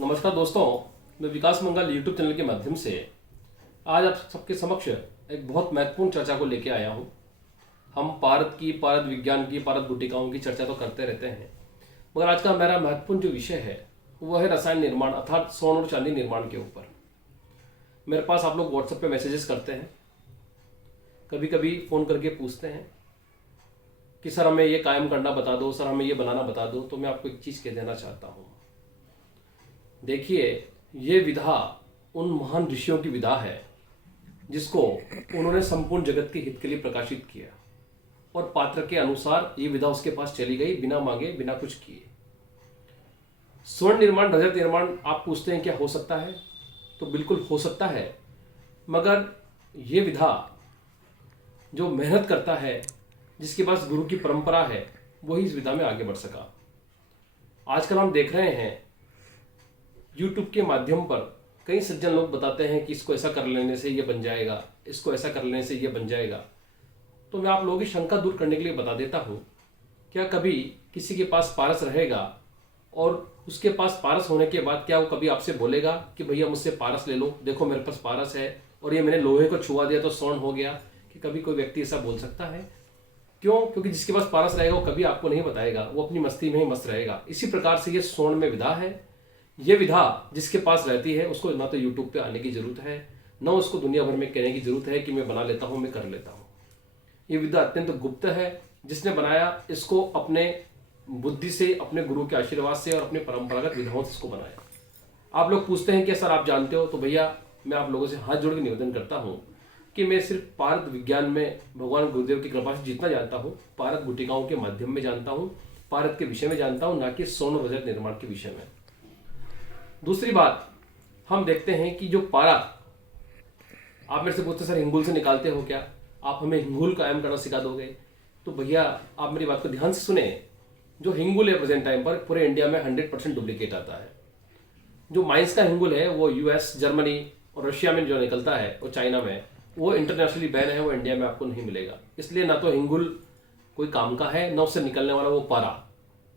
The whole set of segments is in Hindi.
नमस्कार दोस्तों, मैं विकास मंगल यूट्यूब चैनल के माध्यम से आज आप सबके समक्ष एक बहुत महत्वपूर्ण चर्चा को लेकर आया हूं। हम पारद विज्ञान की, पारद गुटिकाओं की चर्चा तो करते रहते हैं, मगर आज का मेरा महत्वपूर्ण जो विषय है वह है रसायन निर्माण अर्थात स्वर्ण और चांदी निर्माण के ऊपर। मेरे पास आप लोग व्हाट्सएप पे मैसेजेस करते हैं, कभी कभी फ़ोन करके पूछते हैं कि सर हमें ये कायम करना बता दो, सर हमें ये बनाना बता दो। तो मैं आपको एक चीज़ कह देना चाहता हूँ। देखिए, ये विधा उन महान ऋषियों की विधा है जिसको उन्होंने संपूर्ण जगत के हित के लिए प्रकाशित किया, और पात्र के अनुसार ये विधा उसके पास चली गई, बिना मांगे, बिना कुछ किए। स्वर्ण निर्माण, रजत निर्माण आप पूछते हैं क्या हो सकता है? तो बिल्कुल हो सकता है, मगर ये विधा जो मेहनत करता है, जिसके पास गुरु की परंपरा है, वही इस विधा में आगे बढ़ सका। आजकल हम देख रहे हैं YouTube के माध्यम पर कई सज्जन लोग बताते हैं कि इसको ऐसा कर लेने से ये बन जाएगा, इसको ऐसा कर लेने से ये बन जाएगा। तो मैं आप लोगों की शंका दूर करने के लिए बता देता हूँ, क्या कभी किसी के पास पारस रहेगा और उसके पास पारस होने के बाद क्या वो कभी आपसे बोलेगा कि भैया मुझसे पारस ले लो, देखो मेरे पास पारस है और ये मैंने लोहे को छुआ दिया तो स्वर्ण हो गया? कि कभी कोई व्यक्ति ऐसा बोल सकता है? क्यों? क्योंकि जिसके पास पारस रहेगा वो कभी आपको नहीं बताएगा, वो अपनी मस्ती में ही मस्त रहेगा। इसी प्रकार से ये स्वर्ण में विधा है। ये विधा जिसके पास रहती है उसको ना तो यूट्यूब पे आने की जरूरत है, ना उसको दुनिया भर में कहने की जरूरत है कि मैं बना लेता हूँ, मैं कर लेता हूँ। ये विधा अत्यंत गुप्त है। जिसने बनाया इसको अपने बुद्धि से, अपने गुरु के आशीर्वाद से और अपने परंपरागत विधाओं से इसको बनाया। आप लोग पूछते हैं कि सर आप जानते हो? तो भैया मैं आप लोगों से हाथ जोड़ के निवेदन करता हूँ कि मैं सिर्फ पारद विज्ञान में भगवान गुरुदेव की कृपा से जितना जानता हूँ, पारद गुटिकाओं के माध्यम में जानता हूँ, पारद के विषय में जानता हूँ, ना कि स्वर्ण रजत निर्माण के विषय में। दूसरी बात, हम देखते हैं कि जो पारा, आप मेरे से पूछते सर हिंगुल से निकालते हो क्या, आप हमें हिंगुल कायम करना सिखा दोगे? तो भैया आप मेरी बात को ध्यान से सुने। जो हिंगुल है प्रेजेंट टाइम पर पूरे इंडिया में 100% डुप्लीकेट आता है। जो माइंस का हिंगुल है वो यूएस, जर्मनी और रशिया में जो निकलता है, और चाइना में, वो इंटरनेशनली बैन है, वो इंडिया में आपको नहीं मिलेगा। इसलिए ना तो हिंगुल कोई काम का है, ना उससे निकलने वाला वो पारा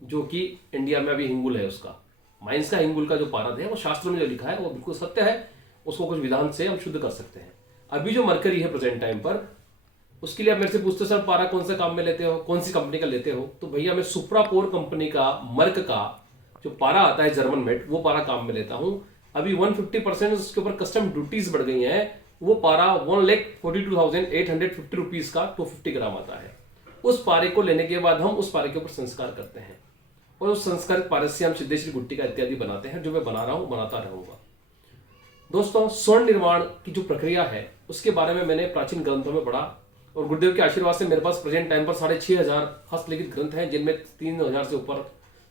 जो कि इंडिया में अभी हिंगुल है उसका। माइंस का हिंगुल का जो पारद है वो शास्त्रों में जो लिखा है वो बिल्कुल सत्य है, उसको कुछ विधान से हम शुद्ध कर सकते हैं। अभी जो मरकरी है प्रेजेंट टाइम पर, उसके लिए आप मेरे से पूछते सर पारा कौन सा काम में लेते हो, कौन सी कंपनी का लेते हो? तो भैया मैं सुप्रापोर कंपनी का, मर्क का जो पारा आता है जर्मन मेड, वो पारा काम में लेता हूं। अभी 150% उसके ऊपर कस्टम ड्यूटीज बढ़ गई हैं। वो पारा 1,42,850 रुपीज का 250 ग्राम आता है। उस पारे को लेने के बाद हम उस पारे के ऊपर संस्कार करते हैं, और उस संस्कारित पारस से हम सिद्धेश्वरी गुट्टिका इत्यादि बनाते हैं, जो मैं बना रहा हूं, बनाता रहूंगा। दोस्तों, स्वर्ण निर्माण की जो प्रक्रिया है उसके बारे में मैंने प्राचीन ग्रंथों में पढ़ा, और गुरुदेव के आशीर्वाद से मेरे पास प्रेजेंट टाइम पर 6,500 हस्तलिखित ग्रंथ हैं, जिनमें 3,000 से ऊपर,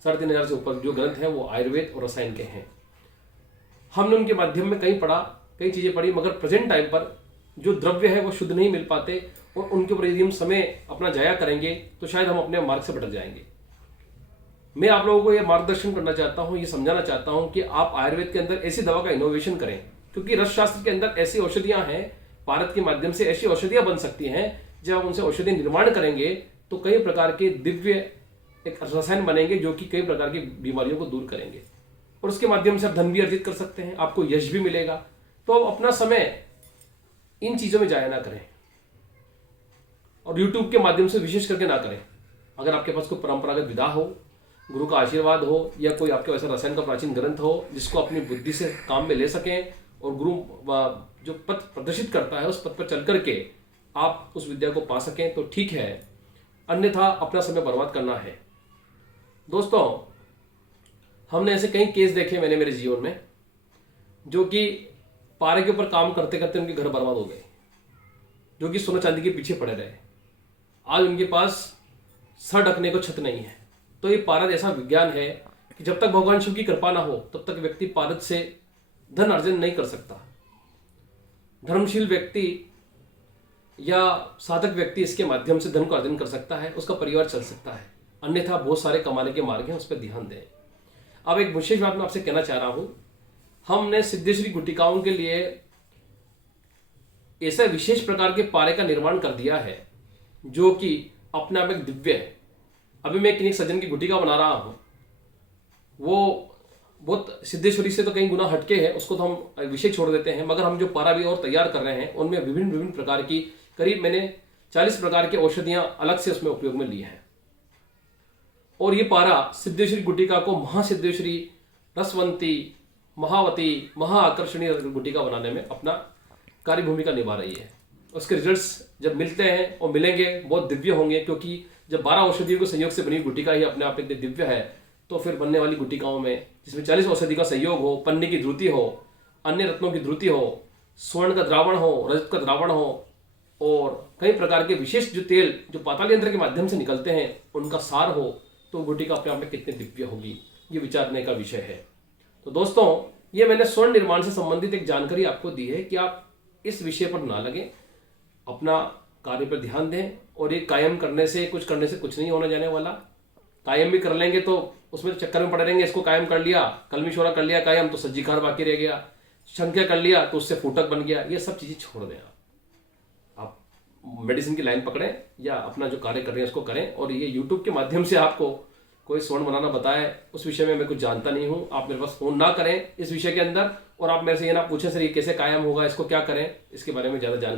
3,500 से ऊपर जो ग्रंथ हैं वो आयुर्वेद और रसायन के हैं। हमने उनके माध्यम में कई पढ़ा, कई चीजें पढ़ी, मगर प्रेजेंट टाइम पर जो द्रव्य है वो शुद्ध नहीं मिल पाते, और उनके ऊपर यदि हम समय अपना जाया करेंगे तो शायद हम अपने मार्ग से भटक जाएंगे। मैं आप लोगों को यह मार्गदर्शन करना चाहता हूं, ये समझाना चाहता हूं कि आप आयुर्वेद के अंदर ऐसी दवा का इनोवेशन करें, क्योंकि रस शास्त्र के अंदर ऐसी औषधियां हैं, भारत के माध्यम से ऐसी औषधियां बन सकती हैं। जब आप उनसे औषधि निर्माण करेंगे तो कई प्रकार के दिव्य एक रसायन बनेंगे जो कि कई प्रकार की बीमारियों को दूर करेंगे, और उसके माध्यम से आप धन भी अर्जित कर सकते हैं, आपको यश भी मिलेगा। तो आप अपना समय इन चीजों में जाया ना करें, और यूट्यूब के माध्यम से विशेष करके ना करें। अगर आपके पास कोई परंपरागत विधा हो, गुरु का आशीर्वाद हो, या कोई आपके वैसा रसायन का प्राचीन ग्रंथ हो जिसको अपनी बुद्धि से काम में ले सकें, और गुरु जो पथ प्रदर्शित करता है उस पथ पर चल करके आप उस विद्या को पा सकें तो ठीक है, अन्यथा अपना समय बर्बाद करना है। दोस्तों, हमने ऐसे कई केस देखे मैंने मेरे जीवन में, जो कि पारे के ऊपर काम करते करते उनके घर बर्बाद हो गए, जो कि सोना चांदी के पीछे पड़े रहे। आज उनके पास सर ढकने को छत नहीं है। तो ये पारद ऐसा विज्ञान है कि जब तक भगवान शिव की कृपा ना हो तब तक व्यक्ति पारद से धन अर्जन नहीं कर सकता। धर्मशील व्यक्ति या साधक व्यक्ति इसके माध्यम से धन को अर्जन कर सकता है, उसका परिवार चल सकता है, अन्यथा बहुत सारे कमाने के मार्ग हैं, उस पर ध्यान दें। अब एक विशेष बात मैं आपसे कहना चाह रहा हूं, हमने सिद्धेश्वरी गुटिकाओं के लिए ऐसे विशेष प्रकार के पारे का निर्माण कर दिया है जो कि अपने आप एक दिव्य है। अभी मैं किन्हीं सज्जन की गुटिका बना रहा हूं, वो बहुत सिद्धेश्वरी से तो कहीं गुना हटके है, उसको तो हम विषय छोड़ देते हैं। मगर हम जो पारा भी और तैयार कर रहे हैं उनमें विभिन्न विभिन्न प्रकार की करीब मैंने 40 प्रकार की औषधियां अलग से उसमें उपयोग में ली हैं। और ये पारा सिद्धेश्वरी गुटिका को महासिद्धेश्वरी, रसवंती, महावती, महाआकर्षणीय गुटिका बनाने में अपना कार्य भूमिका निभा रही है। उसके रिजल्ट्स जब मिलते हैं और मिलेंगे बहुत दिव्य होंगे, क्योंकि जब 12 औषधियों के संयोग से बनी गुटिका ही अपने आप में दिव्य है, तो फिर बनने वाली गुटिकाओं में जिसमें 40 औषधि का संयोग हो, पन्नी की ध्रुति हो, अन्य रत्नों की ध्रुति हो, स्वर्ण का द्रावण हो, रजत का द्रावण हो, और कई प्रकार के विशेष जो तेल जो पाताल यंत्र के माध्यम से निकलते हैं उनका सार हो, तो गुटिका अपने आप में कितनी दिव्य होगी, ये विचारने का विषय है। तो दोस्तों, ये मैंने स्वर्ण निर्माण से संबंधित एक जानकारी आपको दी है कि आप इस विषय पर ना लगे, अपना कार्य पर ध्यान दें। और ये कायम करने से कुछ नहीं होने जाने वाला। कायम भी कर लेंगे तो उसमें चक्कर में पड़े रहेंगे। इसको कायम कर लिया, कलमीशोरा कर लिया कायम, तो सज्जीकार बाकी रह गया, संख्या कर लिया तो उससे फूटक बन गया। ये सब चीजें छोड़ दें। आप मेडिसिन की लाइन पकड़ें या अपना जो कार्य कर रहे हैं उसको करें। और ये यूट्यूब के माध्यम से आपको कोई स्वर्ण बनाना बताए, उस विषय में मैं कुछ जानता नहीं हूं। आप मेरे पास फोन ना करें इस विषय के अंदर, और आप मेरे से ये ना पूछें सर ये कैसे कायम होगा, इसको क्या करें, इसके बारे में ज्यादा जानकारी